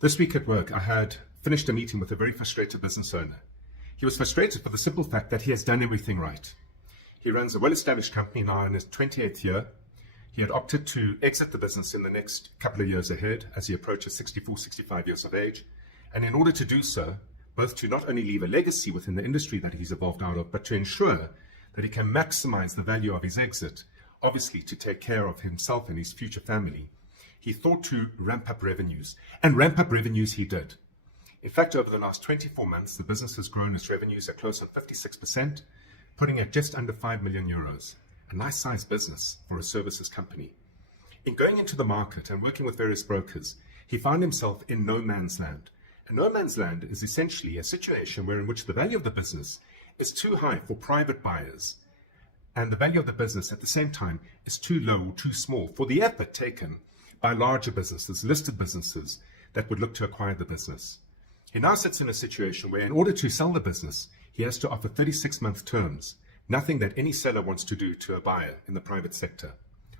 This week at work, I had finished a meeting with a very frustrated business owner. He was frustrated for the simple fact that he has done everything right. He runs a well-established company now in his 28th year. He had opted to exit the business in the next couple of years ahead as he approaches 64, 65 years of age. And in order to do so, both to not only leave a legacy within the industry that he's evolved out of, but to ensure that he can maximize the value of his exit, obviously to take care of himself and his future family, he thought to ramp up revenues. And ramp up revenues he did. In fact, over the last 24 months, the business has grown its revenues at close to 56%, putting at just under 5 million euros. A nice sized business for a services company. In going into the market and working with various brokers, he found himself in no man's land. And no man's land is essentially a situation in which the value of the business is too high for private buyers, and the value of the business at the same time is too low or too small for the effort taken by larger businesses, listed businesses that would look to acquire the business. He now sits in a situation where in order to sell the business, he has to offer 36-month terms, nothing that any seller wants to do to a buyer in the private sector.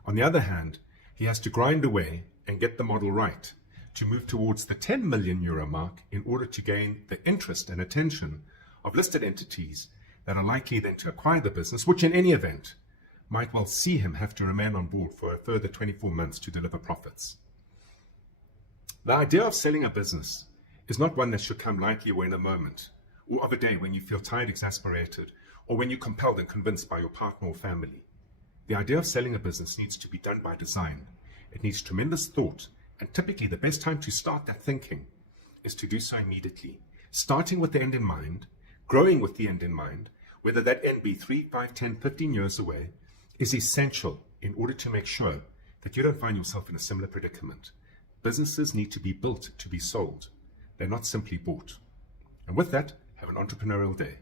On the other hand, he has to grind away and get the model right to move towards the 10 million euro mark in order to gain the interest and attention of listed entities that are likely then to acquire the business, which in any event might well see him have to remain on board for a further 24 months to deliver profits. The idea of selling a business is not one that should come lightly or in a moment, or of a day when you feel tired, exasperated, or when you're compelled and convinced by your partner or family. The idea of selling a business needs to be done by design. It needs tremendous thought, and typically the best time to start that thinking is to do so immediately, starting with the end in mind, growing with the end in mind, whether that end be 3, 5, 10, 15 years away, is essential in order to make sure that you don't find yourself in a similar predicament. Businesses need to be built to be sold. They're not simply bought. And with that, have an entrepreneurial day.